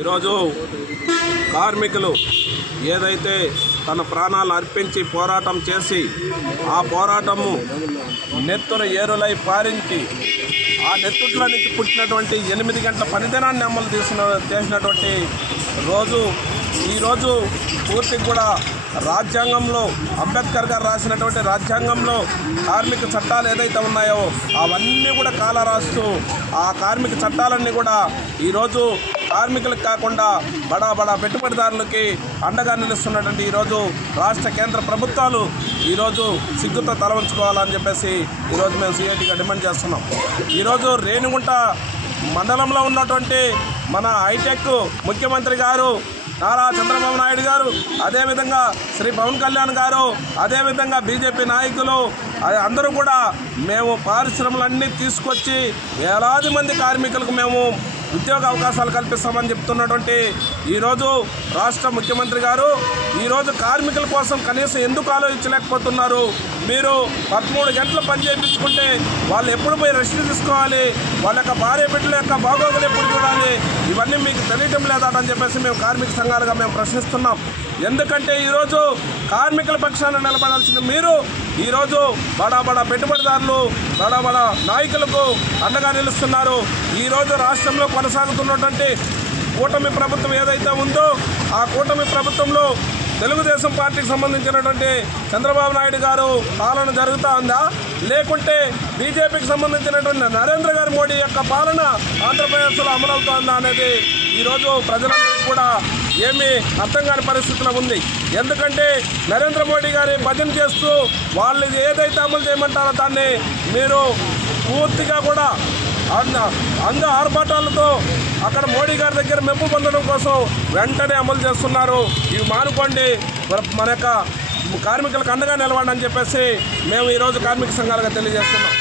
ఈరోజు కార్మికులు ఏదైతే తన ప్రాణాలు అర్పించి పోరాటం చేసి ఆ పోరాటము నెత్తున ఏరులై పారించి ఆ నెత్తుట్ల నుంచి పుట్టినటువంటి 8 గంటల పనిదినాన్ని అమలు చేసినటువంటి రోజు ఈరోజు పూర్తిగా కూడా రాజ్యాంగంలో అంబేద్కర్ గారు రాసినటువంటి రాజ్యాంగంలో కార్మిక చట్టాలు ఏదైతే ఉన్నాయో అవన్నీ కూడా కాలరాస్తూ ఆ కార్మిక చట్టాలన్నీ కూడా ఈరోజు కార్మికులకు కాకుండా బడా పెట్టుబడిదారులకి అండగా నిలుస్తున్నటువంటి ఈరోజు రాష్ట్ర కేంద్ర ప్రభుత్వాలు ఈరోజు సిగ్గుతో తలవంచుకోవాలని చెప్పేసి ఈరోజు మేము సిఐటిగా డిమాండ్ చేస్తున్నాం. ఈరోజు రేణిగుంట మండలంలో ఉన్నటువంటి మన హైటెక్ ముఖ్యమంత్రి గారు నారా చంద్రబాబు నాయుడు గారు, అదేవిధంగా శ్రీ పవన్ కళ్యాణ్ గారు, అదేవిధంగా బీజేపీ నాయకులు అందరూ కూడా మేము పరిశ్రమలన్నీ తీసుకొచ్చి వేలాది మంది కార్మికులకు మేము ఉద్యోగ అవకాశాలు కల్పిస్తామని చెప్తున్నటువంటి ఈరోజు రాష్ట్ర ముఖ్యమంత్రి గారు ఈరోజు కార్మికుల కోసం కనీసం ఎందుకు ఆలోచించలేకపోతున్నారు? మీరు 13 గంటలు పని చేయించుకుంటే వాళ్ళు ఎప్పుడు పోయి రెస్ట్ తీసుకోవాలి, వాళ్ళ యొక్క భార్య బిడ్డల యొక్క బాగోగులు ఎప్పుడు చూడాలి, ఇవన్నీ మీకు తెలియటం లేదని చెప్పేసి మేము కార్మిక సంఘాలుగా మేము ప్రశ్నిస్తున్నాం. ఎందుకంటే ఈరోజు కార్మికుల పక్షాన నిలబడాల్సిన మీరు ఈరోజు బడా పెట్టుబడిదారులు బడా నాయకులకు అండగా నిలుస్తున్నారు. ఈరోజు రాష్ట్రంలో కొనసాగుతున్నటువంటి కూటమి ప్రభుత్వం ఏదైతే ఉందో ఆ కూటమి ప్రభుత్వంలో తెలుగుదేశం పార్టీకి సంబంధించినటువంటి చంద్రబాబు నాయుడు గారు పాలన జరుగుతూ ఉందా, లేకుంటే బీజేపీకి సంబంధించినటువంటి నరేంద్ర గారి మోడీ యొక్క పాలన ఆంధ్రప్రదేశ్లో అమలవుతోందా అనేది ఈరోజు ప్రజలందరికీ కూడా ఏమీ అర్థం కాని పరిస్థితిలో ఉంది. ఎందుకంటే నరేంద్ర మోడీ గారి భజన చేస్తూ వాళ్ళు ఏదైతే అమలు చేయమంటారో దాన్ని మీరు పూర్తిగా కూడా అంగ ఆర్భాటాలతో అక్కడ మోడీ గారి దగ్గర మెప్పు పొందడం కోసం వెంటనే అమలు చేస్తున్నారు. ఇవి మానుకోండి, మన యొక్క కార్మికులకు అండగా నిలవండి అని చెప్పేసి మేము ఈరోజు కార్మిక సంఘాలుగా తెలియజేస్తున్నాం.